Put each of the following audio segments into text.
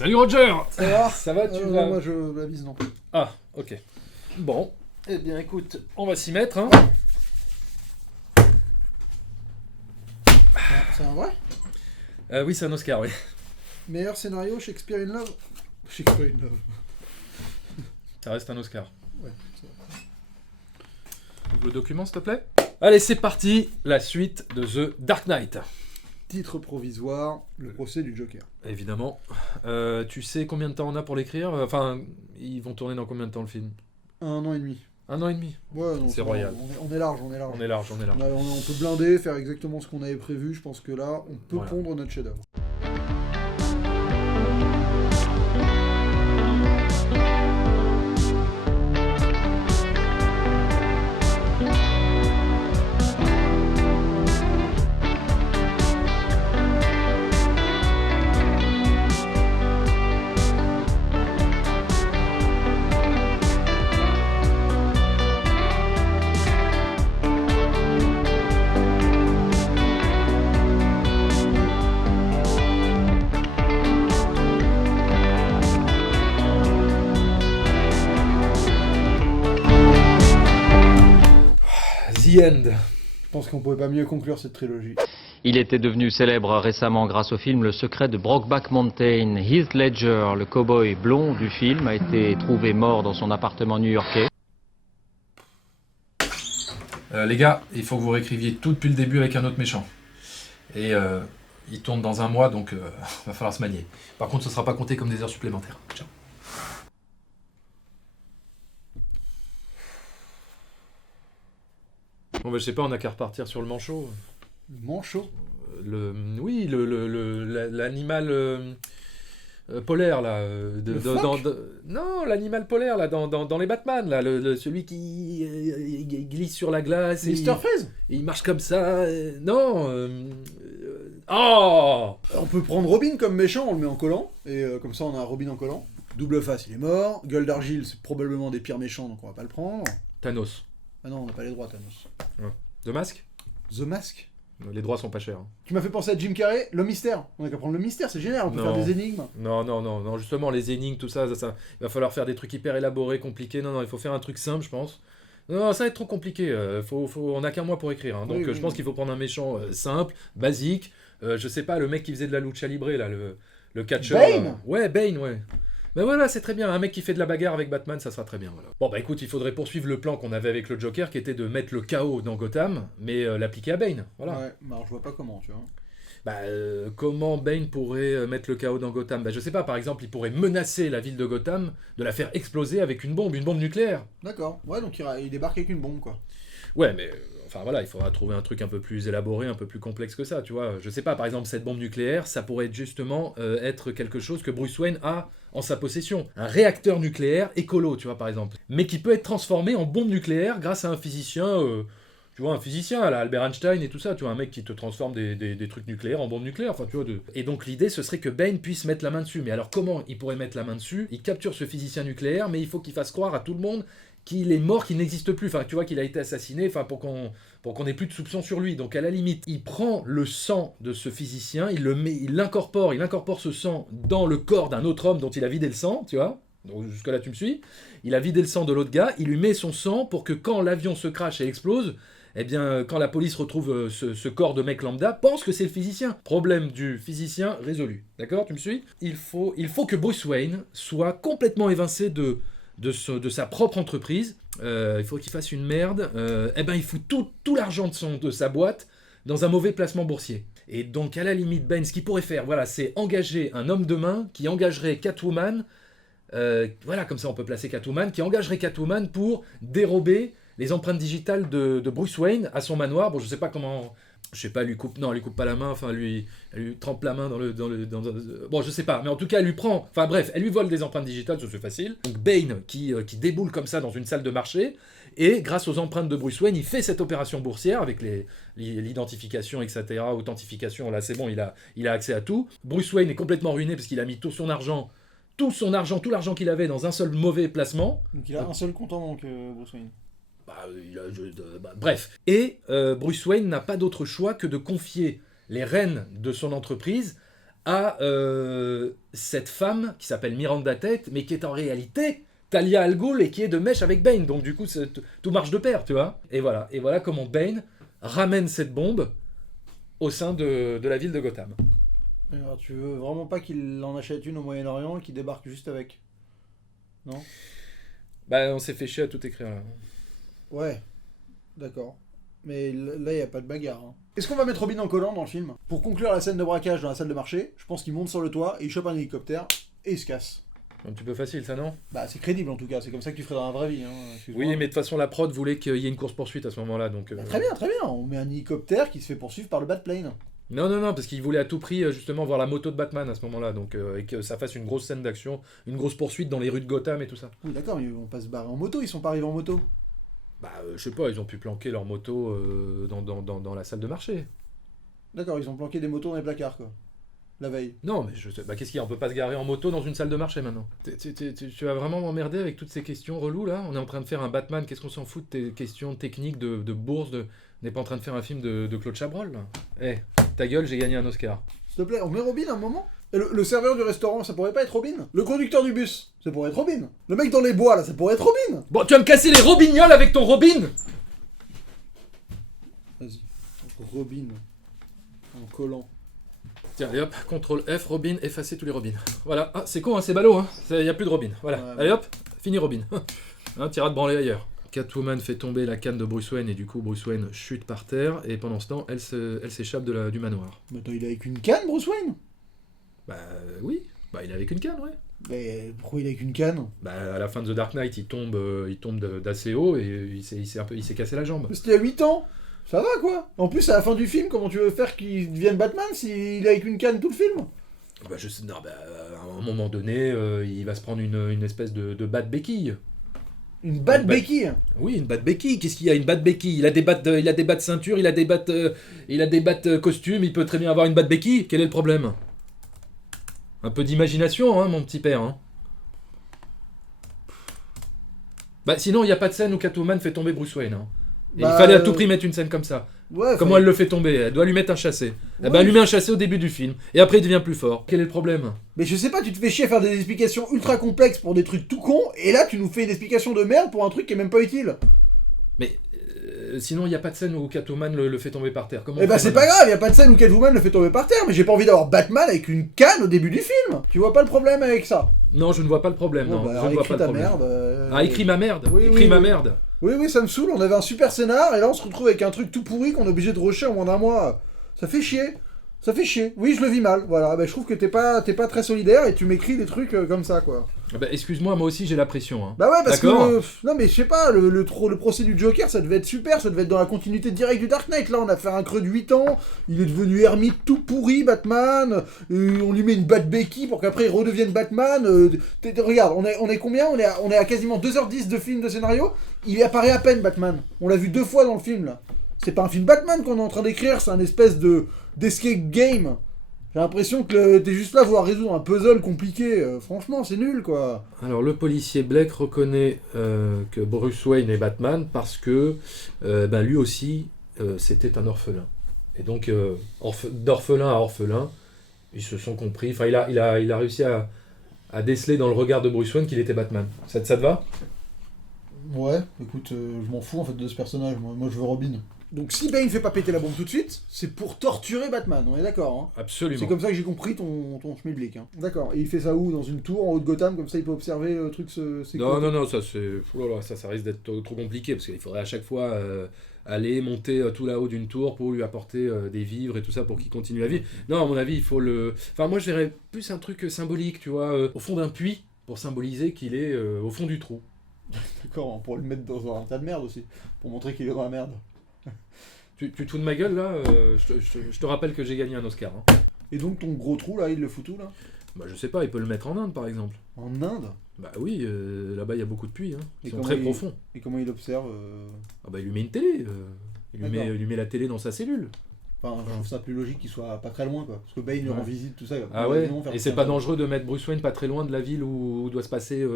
Salut Roger. Ça va? Ça va, tu non, vas... moi je la vise non. Ah, ok. Bon, eh bien écoute, on va s'y mettre, hein. C'est un vrai? Oui, c'est un Oscar, oui. Meilleur scénario, Shakespeare in Love? Shakespeare in Love. Ça reste un Oscar. Ouais, c'est vrai. Ouvre le document, s'il te plaît. Allez, c'est parti, la suite de The Dark Knight. Titre provisoire, le procès du Joker. Évidemment. Tu sais combien de temps on a pour l'écrire? Enfin, ils vont tourner dans combien de temps le film? 1 an et demi. 1 an et demi. Ouais, non, C'est va, royal. on est large, on est large. On est large, on est large. On peut blinder, faire exactement ce qu'on avait prévu. Je pense que là, on peut Voilà. pondre notre chef-d'œuvre. The End. Je pense qu'on pouvait pas mieux conclure cette trilogie. Il était devenu célèbre récemment grâce au film Le secret de Brokeback Mountain. Heath Ledger, le cow-boy blond du film, a été trouvé mort dans son appartement new-yorkais. Les gars, il faut que vous réécriviez tout depuis le début avec un autre méchant. Et il tourne dans un mois, donc va falloir se manier. Par contre, ce sera pas compté comme des heures supplémentaires. Ciao. Bon, bah, je sais pas, on a qu'à repartir sur le manchot. Manchot. Oui, l'animal polaire, là. Non, l'animal polaire, là, dans les Batman, là. Celui qui glisse sur la glace. Mr. Freeze. Et il marche comme ça. Oh! On peut prendre Robin comme méchant, on le met en collant. Et comme ça, on a un Robin en collant. Double face, il est mort. Gueule d'argile, c'est probablement des pires méchants, donc on va pas le prendre. Thanos. Ah non, on n'a pas les droits, Thanos. The Mask? The Mask. Les droits sont pas chers. Tu m'as fait penser à Jim Carrey, le mystère. On a qu'à prendre le mystère, c'est génial, on peut Non. faire des énigmes. Non, justement, les énigmes, tout ça, il va falloir faire des trucs hyper élaborés, compliqués. Non, il faut faire un truc simple, je pense. Non, ça va être trop compliqué. On a qu'un mois pour écrire. Hein. Donc, Oui. je pense qu'il faut prendre un méchant simple, basique. Je sais pas, le mec qui faisait de la lucha libre, là, le catcheur. Bane Ouais, Bane, ouais. Ben voilà, c'est très bien. Un mec qui fait de la bagarre avec Batman, ça sera très bien. Voilà. Bon, bah écoute, il faudrait poursuivre le plan qu'on avait avec le Joker, qui était de mettre le chaos dans Gotham, mais l'appliquer à Bane. Voilà. Ouais, mais alors je vois pas comment, tu vois. Comment Bane pourrait mettre le chaos dans Gotham? Je sais pas, par exemple, il pourrait menacer la ville de Gotham de la faire exploser avec une bombe nucléaire. D'accord, ouais, donc il débarque avec une bombe, quoi. Ouais, mais enfin voilà, il faudra trouver un truc un peu plus élaboré, un peu plus complexe que ça, tu vois. Je sais pas, par exemple, cette bombe nucléaire, ça pourrait être justement être quelque chose que Bruce Wayne a en sa possession. Un réacteur nucléaire écolo, tu vois, par exemple. Mais qui peut être transformé en bombe nucléaire grâce à un physicien... Tu vois, un physicien, là, Albert Einstein et tout ça, tu vois, un mec qui te transforme des trucs nucléaires en bombes nucléaires, enfin, tu vois. Et donc, l'idée, ce serait que Bane puisse mettre la main dessus. Mais alors, comment il pourrait mettre la main dessus? Il capture ce physicien nucléaire, mais il faut qu'il fasse croire à tout le monde qu'il est mort, qu'il n'existe plus. Enfin, tu vois, qu'il a été assassiné, enfin, pour qu'on ait plus de soupçons sur lui. Donc, à la limite, il prend le sang de ce physicien, il incorpore ce sang dans le corps d'un autre homme dont il a vidé le sang, tu vois. Donc, jusque-là, tu me suis. Il a vidé le sang de l'autre gars, il lui met son sang pour que quand l'avion se crache et explose, eh bien, quand la police retrouve ce corps de mec lambda, pense que c'est le physicien. Problème du physicien résolu. D'accord, tu me suis? Il faut que Bruce Wayne soit complètement évincé de sa propre entreprise. Il faut qu'il fasse une merde. Il fout tout l'argent de sa boîte dans un mauvais placement boursier. Et donc, à la limite, Ben, ce qu'il pourrait faire, voilà, c'est engager un homme de main qui engagerait Catwoman. Voilà, comme ça, on peut placer Catwoman, qui engagerait Catwoman pour dérober les empreintes digitales de Bruce Wayne à son manoir. Bon, je sais pas comment... Je sais pas, elle lui coupe pas la main, enfin, elle lui trempe la main bon, je sais pas, mais en tout cas, elle lui prend... Enfin, bref, elle lui vole des empreintes digitales, ça c'est facile. Donc, Bane, qui déboule comme ça dans une salle de marché, et grâce aux empreintes de Bruce Wayne, il fait cette opération boursière avec l'identification, etc., authentification, là, c'est bon, il a accès à tout. Bruce Wayne est complètement ruiné parce qu'il a mis tout l'argent qu'il avait dans un seul mauvais placement. Donc il a un seul compte en banque, Bruce Wayne. Bref. Et Bruce Wayne n'a pas d'autre choix que de confier les rênes de son entreprise à cette femme qui s'appelle Miranda Tate, mais qui est en réalité Talia al Ghul et qui est de mèche avec Bane. Donc du coup, tout marche de pair, tu vois. Et voilà comment Bane ramène cette bombe au sein de la ville de Gotham. Alors, tu veux vraiment pas qu'il en achète une au Moyen-Orient et qu'il débarque juste avec? Non? Bah, on s'est fait chier à tout écrire là. Ouais, d'accord. Mais là, il n'y a pas de bagarre. Hein. Est-ce qu'on va mettre Robin en collant dans le film? Pour conclure la scène de braquage dans la salle de marché, je pense qu'il monte sur le toit et il chope un hélicoptère et il se casse. Un petit peu facile, ça, non? Bah, c'est crédible en tout cas, c'est comme ça que tu ferais dans la vraie vie. Hein. Excuse-moi. Oui, mais de toute façon, la prod voulait qu'il y ait une course-poursuite à ce moment-là, donc... Bah, très bien, on met un hélicoptère qui se fait poursuivre par le Batplane. Non, parce qu'il voulait à tout prix, justement, voir la moto de Batman à ce moment-là, donc, et que ça fasse une grosse scène d'action, une grosse poursuite dans les rues de Gotham et tout ça. Oui, d'accord, mais ils vont pas se barrer en moto, ils sont pas arrivés en moto. Bah, je sais pas, ils ont pu planquer leur moto dans la salle de marché. D'accord, ils ont planqué des motos dans les placards, quoi. La veille. Non, mais bah, qu'est-ce qu'il y a? On peut pas se garer en moto dans une salle de marché maintenant. Tu vas vraiment m'emmerder avec toutes ces questions reloues là? On est en train de faire un Batman, qu'est-ce qu'on s'en fout de tes questions techniques de bourse? On n'est pas en train de faire un film de Claude Chabrol là. Eh, ta gueule, j'ai gagné un Oscar. S'il te plaît, on met Robin un moment? Et le serveur du restaurant, ça pourrait pas être Robin? Le conducteur du bus, ça pourrait être Robin? Le mec dans les bois, là, ça pourrait être Robin? Bon, tu vas me casser les robignoles avec ton Robin! Vas-y, Robin. En collant. Tiens, allez hop, CTRL F, Robin, effacer tous les Robins. Voilà, ah, c'est con, hein, c'est ballot, hein. Y a plus de Robin. Voilà, Ouais, allez hop, fini Robin. Hein, t'iras te branler ailleurs. Catwoman fait tomber la canne de Bruce Wayne et du coup Bruce Wayne chute par terre et pendant ce temps elle s'échappe du manoir. Mais attends, il est avec une canne, Bruce Wayne? Bah oui, bah il est avec une canne, ouais. Mais pourquoi il est avec une canne? Bah à la fin de The Dark Knight il tombe d'assez haut et il s'est cassé la jambe. Mais c'était il y a 8 ans. Ça va quoi? En plus, à la fin du film, comment tu veux faire qu'il devienne Batman s'il est avec une canne tout le film? Bah je sais, non, bah à un moment donné il va se prendre une espèce de batte béquille. Une batte béquille? Oui, une batte béquille. Qu'est-ce qu'il y a? Une batte béquille. Il a des battes ceinture, il a des battes costumes. Il peut très bien avoir une batte béquille. Quel est le problème? Un peu d'imagination, hein, mon petit père. Hein. Bah sinon, il n'y a pas de scène où Catwoman fait tomber Bruce Wayne. Hein. Et Bah, il fallait à tout prix mettre une scène comme ça. Ouais, Comment elle le fait tomber? Elle doit lui mettre un chassé. Eh ben, elle lui met un chassé au début du film. Et après, il devient plus fort. Quel est le problème? Mais je sais pas, tu te fais chier à faire des explications ultra complexes pour des trucs tout cons, et là tu nous fais une explication de merde pour un truc qui est même pas utile. Mais sinon, il n'y a pas de scène où Catwoman le fait tomber par terre. Comment Eh on bah fait c'est pas grave, y a pas de scène où Catwoman le fait tomber par terre, mais j'ai pas envie d'avoir Batman avec une canne au début du film. Tu vois pas le problème avec ça? Non, je ne vois pas le problème. Bon, Non, bah, je alors ne vois écris pas le ta problème. merde. Ah, écris ma merde. Oui, Écris oui, ma oui. merde. Oui, ça me saoule, on avait un super scénar, et là on se retrouve avec un truc tout pourri qu'on est obligé de rusher en moins d'un mois. Ça fait chier. Ça fait chier. Oui, je le vis mal. Voilà, bah, je trouve que t'es pas très solidaire et tu m'écris des trucs comme ça, quoi. Ah bah, excuse-moi, moi aussi j'ai la pression. Hein. Bah ouais, parce D'accord. que... non, mais je sais pas, le procès du Joker, ça devait être super, ça devait être dans la continuité directe du Dark Knight. Là, on a fait un creux de 8 ans, il est devenu ermite tout pourri, Batman, on lui met une batte béquille pour qu'après il redevienne Batman. Regarde, on est combien? On est à quasiment 2h10 de film de scénario, il apparaît à peine, Batman. On l'a vu 2 fois dans le film, là. C'est pas un film Batman qu'on est en train d'écrire, c'est un espèce d'escape game. J'ai l'impression que t'es juste là à vouloir résoudre un puzzle compliqué. Franchement, c'est nul, quoi. Alors le policier Blake reconnaît que Bruce Wayne est Batman parce que lui aussi c'était un orphelin. Et donc d'orphelin à orphelin, ils se sont compris. Enfin, il a réussi à déceler dans le regard de Bruce Wayne qu'il était Batman. Ça te va? Ouais, écoute, je m'en fous en fait de ce personnage. Moi je veux Robin. Donc si Bane fait pas péter la bombe tout de suite, c'est pour torturer Batman, on est d'accord, hein? Absolument. C'est comme ça que j'ai compris ton schmilblick, hein. D'accord, et il fait ça où? Dans une tour en haut de Gotham, comme ça il peut observer le truc Non, ça c'est... Oulala, ça risque d'être trop compliqué, parce qu'il faudrait à chaque fois aller monter tout là-haut d'une tour pour lui apporter des vivres et tout ça pour qu'il continue à vivre. Non, à mon avis, il faut le... Enfin, moi je verrais plus un truc symbolique, tu vois, au fond d'un puits, pour symboliser qu'il est au fond du trou. D'accord, on pourrait le mettre dans un tas de merde aussi, pour montrer qu'il est dans la merde. Tu te fous de ma gueule là? Je te rappelle que j'ai gagné un Oscar. Hein. Et donc ton gros trou là, il le fout où là? Bah je sais pas, il peut le mettre en Inde par exemple. En Inde? Bah oui, là-bas il y a beaucoup de puits, hein. Ils Et sont très profonds. Et comment il observe Ah bah il lui met une télé, il lui D'accord. met la télé dans sa cellule. Enfin, je trouve ça plus logique qu'il soit pas très loin, quoi. Parce que Bane lui rend visite, tout ça. Ah ouais. Non, faire Et c'est pas dangereux de mettre Bruce Wayne pas très loin de la ville où doit se passer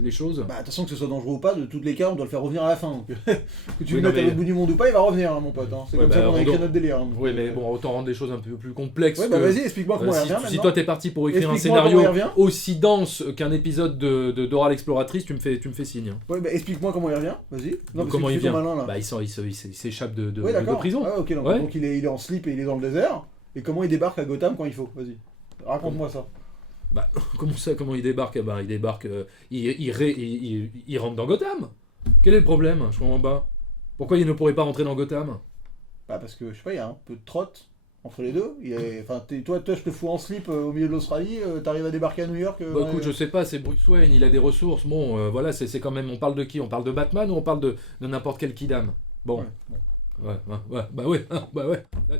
les choses. Bah, attention que ce soit dangereux ou pas, de toutes les cas, on doit le faire revenir à la fin. Donc, que tu Oui, le non, mettes à mais- l'autre bout du monde ou pas, il va revenir, hein, mon pote. Hein. C'est Ouais, comme ça bah, qu'on a on écrit doit- notre délire. Hein. Oui, mais bon, autant rendre des choses un peu plus complexes. Ouais, que- bah vas-y, explique-moi comment il si, revient si maintenant. toi t'es parti pour écrire un Explique-moi scénario comment il revient. aussi dense qu'un épisode de Dora l'exploratrice, tu me fais signe. Hein. Ouais, bah explique-moi comment il revient, vas-y. Non, parce Comment que il tu fais vient ton malin, là. Bah, il s'échappe de Ouais, d'accord. prison. Ah, ok, donc, Ouais. donc il est en slip et il est dans le désert. Et comment il débarque à Gotham quand il faut, vas-y. Raconte-moi ça. Bah, comment ça, comment il débarque? Eh ben, il débarque, il rentre dans Gotham. Quel est le problème? Je comprends pas. Pourquoi il ne pourrait pas rentrer dans Gotham? Bah parce que, je sais pas, il y a un peu de trotte entre les deux. Enfin, toi, je te fous en slip au milieu de l'Australie, t'arrives à débarquer à New York. Bah écoute, je sais pas, c'est Bruce Wayne, il a des ressources. Bon, voilà, c'est quand même, on parle de qui? On parle de Batman ou on parle de n'importe quel kidam? Bon. Ouais, bon. Ouais, bah ouais. Là,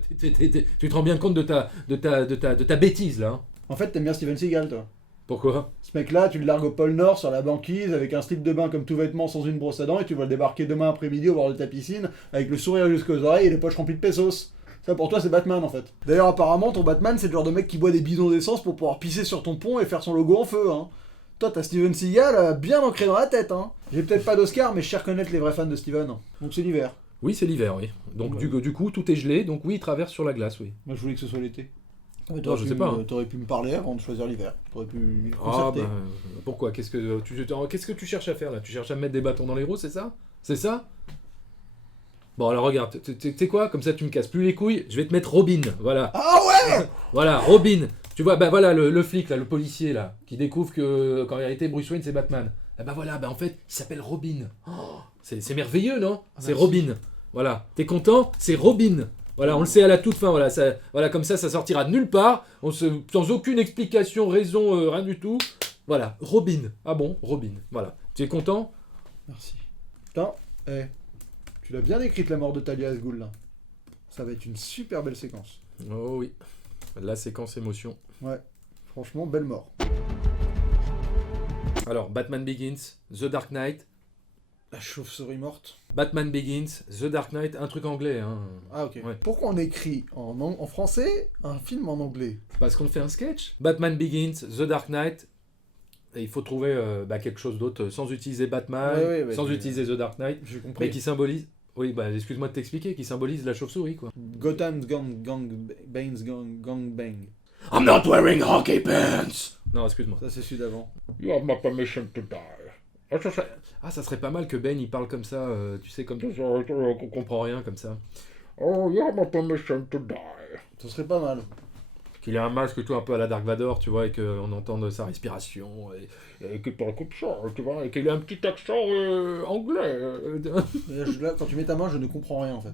tu te rends bien compte de ta bêtise, là. Hein. En fait, t'aimes bien Steven Seagal, toi. Pourquoi? Ce mec-là, tu le largues au pôle Nord sur la banquise avec un slip de bain comme tout vêtement sans une brosse à dents et tu vas le débarquer demain après-midi au bord de ta piscine avec le sourire jusqu'aux oreilles et les poches remplies de pesos. Ça pour toi c'est Batman en fait. D'ailleurs apparemment ton Batman c'est le genre de mec qui boit des bidons d'essence pour pouvoir pisser sur ton pont et faire son logo en feu. Hein. Toi t'as Steven Seagal bien ancré dans la tête. Hein. J'ai peut-être pas d'Oscar mais je sais reconnaître les vrais fans de Steven. Donc c'est l'hiver. Oui, c'est l'hiver, oui. Donc Ouais. du coup, tout est gelé, donc oui, il traverse sur la glace, oui. Moi je voulais que ce soit l'été. Non, je sais pas. T'aurais pu me parler avant de choisir l'hiver. T'aurais pu Ah, concerter. bah, pourquoi? Qu'est-ce que tu cherches à faire, là? Tu cherches à me mettre des bâtons dans les roues, c'est ça? C'est ça? Bon, alors regarde, tu sais quoi? Comme ça, tu me casses plus les couilles, je vais te mettre Robin, voilà. Ah ouais. Voilà, Robin. Tu vois, bah voilà, le flic, là, le policier, là, qui découvre que, qu'en réalité, Bruce Wayne, c'est Batman. Ah bah voilà, bah en fait, il s'appelle Robin. Oh, c'est merveilleux, non? C'est merci. Robin. Voilà, t'es content? C'est Robin. Voilà, on le sait à la toute fin, voilà, comme ça sortira de nulle part, sans aucune explication, raison, rien du tout. Voilà, Robin. Ah bon, Robin. Voilà. Tu es content? Merci. Putain, tu l'as bien écrite la mort de Talia Al Ghul là. Ça va être une super belle séquence. Oh oui. La séquence émotion. Ouais, franchement, belle mort. Alors, Batman Begins, The Dark Knight. La chauve-souris morte. Batman Begins, The Dark Knight, un truc anglais, hein. Ah ok. Ouais. Pourquoi on écrit en français un film en anglais? Parce qu'on fait un sketch. Batman Begins, The Dark Knight. Et il faut trouver quelque chose d'autre sans utiliser Batman, Ouais, sans utiliser The Dark Knight, J'ai compris. mais qui symbolise. Oui, bah excuse-moi de t'expliquer, qui symbolise la chauve-souris, quoi. Gotham's Bane's gang bang. I'm not wearing hockey pants! Non, excuse-moi. Ça c'est celui d'avant. You have my permission to die. Ça serait pas mal que Ben il parle comme ça, tu sais, comme ça, on comprend rien comme ça. Oh, you have my permission to die. Ce serait pas mal. Qu'il ait un masque tout un peu à la Dark Vador, tu vois, et qu'on entende sa respiration, et qu'il parle comme ça, tu vois, et qu'il ait un petit accent anglais. Là, quand tu mets ta main, je ne comprends rien en fait.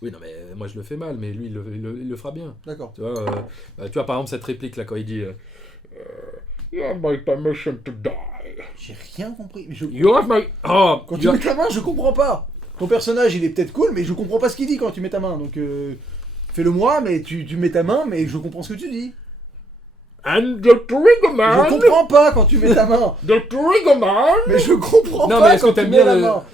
Oui, non, mais moi je le fais mal, mais lui il le fera bien. D'accord. Tu vois, par exemple, cette réplique là, quand il dit You have my permission to die. J'ai rien compris. Mais You have my. Oh, Quand tu mets ta main, je comprends pas. Ton personnage, il est peut-être cool, mais je comprends pas ce qu'il dit quand tu mets ta main. Donc, fais-le moi, mais tu mets ta main, mais je comprends ce que tu dis. And the trigger man. Je comprends pas quand tu mets ta main. The trigger man. Mais je comprends Non, pas mais est-ce que quand tu t'aimes mets bien la le- main.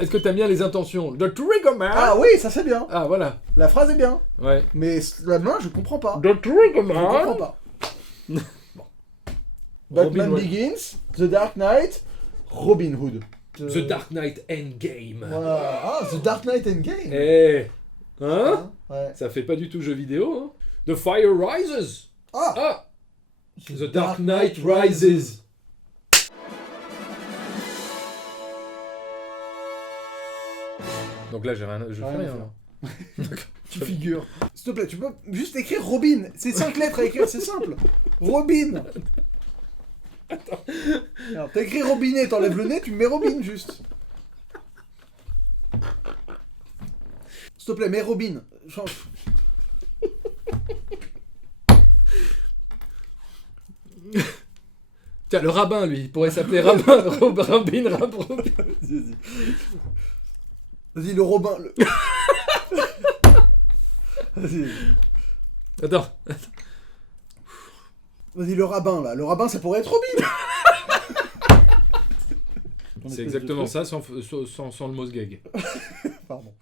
Est-ce que t'aimes bien les intentions? The trigger man. Ah oui, ça c'est bien. Ah, voilà. La phrase est bien. Ouais. Mais la main, je comprends pas. The trigger Je comprends pas. Batman Robin, ouais. Begins, The Dark Knight, Robin Hood. The Dark Knight Endgame. Voilà. Ah, The Dark Knight Endgame. Eh. Hein? Ouais. Ça fait pas du tout jeu vidéo, hein? The Fire Rises. Ah, Ah. The Dark Knight Rises. Donc là, je fais Rien à rien. faire. là. Tu figures. S'il te plaît, tu peux juste écrire Robin. C'est 5 lettres à écrire, c'est simple. Robin. Alors, t'as écrit Robinet, t'enlèves le nez, tu mets Robin juste. S'il te plaît, mets Robin. Change. Tiens, le rabbin, lui, il pourrait s'appeler Rabbin, Rabin. Vas-y. Vas-y, le Robin. Vas-y. Attends. Vas-y, le rabbin, là. Le rabbin, ça pourrait être Robin. C'est exactement ça sans le mot gag. Pardon.